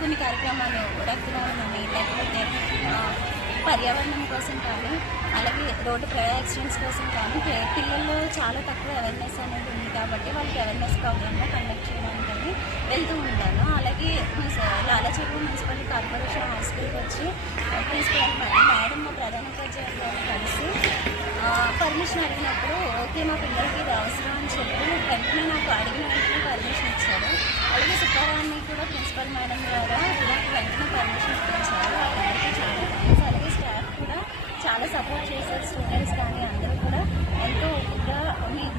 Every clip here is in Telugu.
కొన్ని కార్యక్రమాలు రక్తదానం అని, లేకపోతే పర్యావరణం కోసం కానీ, అలాగే రోడ్డు యాక్సిడెంట్స్ కోసం కానీ పిల్లల్లో చాలా తక్కువ అవేర్నెస్ అనేది ఉంది కాబట్టి వాళ్ళకి అవేర్నెస్ ప్రోగ్రామ్గా కండక్ట్ చేయడానికని వెళ్తూ ఉంటాను. అలాగే లాలాచెరువు మున్సిపల్ కార్పొరేషన్ హాస్టల్కి వచ్చి ప్రిన్సిపల్ మేడం మా ప్రధానోపాధ్యాయులు గారు కలిసి పర్మిషన్ అడిగినప్పుడు ఓకే మా పిల్లలకి ఇది అవసరం అని చెప్పి వెంటనే నాకు అడిగిన వెంటనే పర్మిషన్ ఇచ్చారు. అలాగే సుబ్బారావుని కూడా ప్రిన్సిపల్ మేడం ద్వారా నాకు వెంటనే పర్మిషన్ ఇప్పించారు. వాళ్ళందరికీ చాలా థ్యాంక్స్. అలాగే స్టాఫ్ కూడా చాలా సపోర్ట్ చేశారు. స్టూడెంట్స్ కానీ అందరూ కూడా ఎంతో ఓపికగా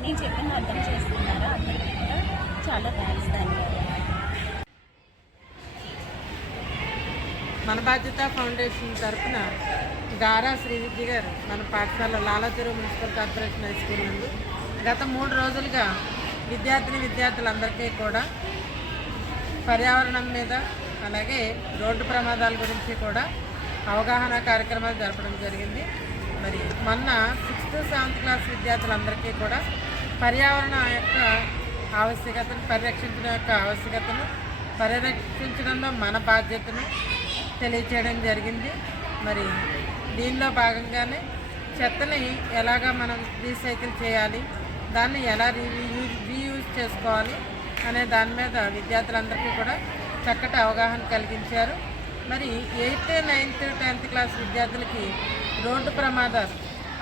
నేను చెప్పింది అర్థం చేసుకున్నారు. అందరికీ కూడా చాలా థ్యాంక్స్. ధన్యవాదాలు. మన బాధ్యత ఫౌండేషన్ తరఫున గారా శ్రీవిద్య గారు మన పాఠశాల Lalacheruvu municipal corporation high school నందు గత 3 రోజులుగా విద్యార్థులందరికీ కూడా పర్యావరణం మీద అలాగే రోడ్డు ప్రమాదాల గురించి కూడా అవగాహన కార్యక్రమాలు జరపడం జరిగింది. మరి మొన్న 6th, 7th క్లాస్ విద్యార్థులందరికీ కూడా పర్యావరణ యొక్క ఆవశ్యకతను పరిరక్షించడంలో మన బాధ్యతను తెలియచేయడం జరిగింది. మరి దీనిలో భాగంగానే చెత్తని ఎలాగా మనం రీసైకిల్ చేయాలి, దాన్ని ఎలా రీయూజ్ చేసుకోవాలి అనే దాని మీద విద్యార్థులందరికీ కూడా చక్కటి అవగాహన కలిగించారు. మరి 8th, 9th, 10th క్లాస్ విద్యార్థులకి రోడ్డు ప్రమాదాలు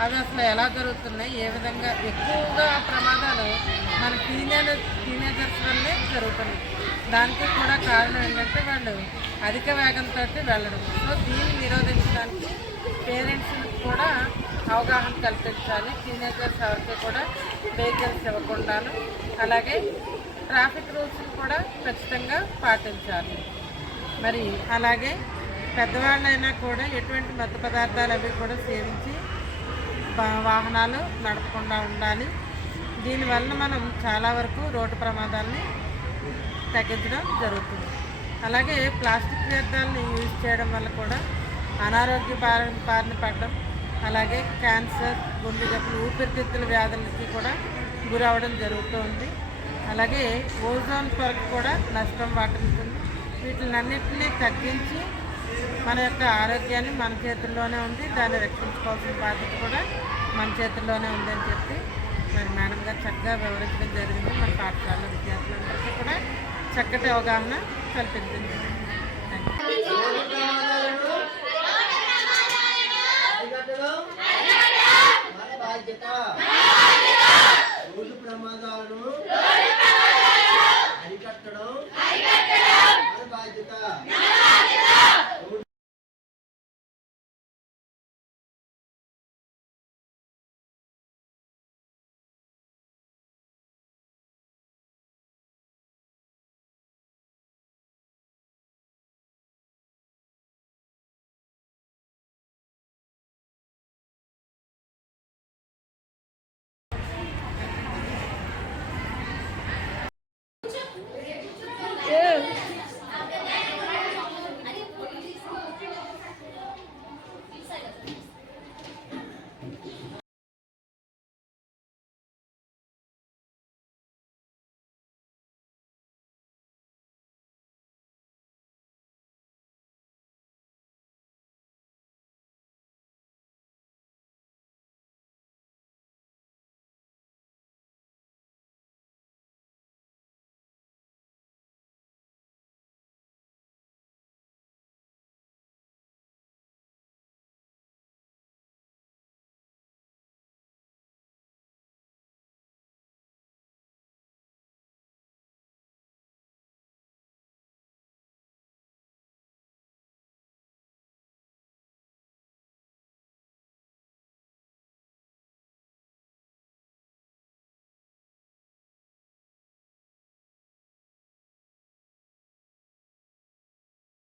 అవి అసలు ఎలా జరుగుతున్నాయి, ఏ విధంగా ఎక్కువగా ప్రమాదాలు మన టీనేజర్స్ వల్లే జరుగుతున్నాయి. దానికి కూడా కారణం ఏంటంటే వాళ్ళు అధిక వేగంతో వెళ్ళడం. సో దీన్ని నిరోధించడానికి పేరెంట్స్కి కూడా అవగాహన కల్పించాలి. టీనేజర్స్ ఎవరికి కూడా వెహికల్స్ ఇవ్వకుండాను, అలాగే ట్రాఫిక్ రూల్స్ని కూడా ఖచ్చితంగా పాటించాలి. మరి అలాగే పెద్దవాళ్ళైనా కూడా ఎటువంటి మత్తు పదార్థాలు అవి కూడా సేవించి వాహనాలు నడపకుండా ఉండాలి. దీనివల్ల మనం చాలా వరకు రోడ్డు ప్రమాదాలని తగ్గించడం జరుగుతుంది. అలాగే ప్లాస్టిక్ వ్యర్థాలను యూజ్ చేయడం వల్ల కూడా అనారోగ్య బారిన పడడం, అలాగే క్యాన్సర్, గుండె జబ్బులు, ఊపిరితిత్తుల వ్యాధులకి కూడా గురవడం జరుగుతుంది. అలాగే ఓజోన్ పొరకు కూడా నష్టం వాటిల్లుతుంది. వీటినన్నింటినీ తగ్గించి మన యొక్క ఆరోగ్యాన్ని మన చేతుల్లోనే ఉంది, దాన్ని రక్షించుకోవాల్సిన బాధ్యత కూడా మన చేతుల్లోనే ఉందని చెప్పి మరి మేడం గారు చక్కగా వివరించడం జరిగింది. మన పాఠశాల విద్యార్థులందరికీ కూడా చక్కటి అవగాహన కల్పించింది. ప్రమాదాలను అరికట్టడం మన బాధ్యత.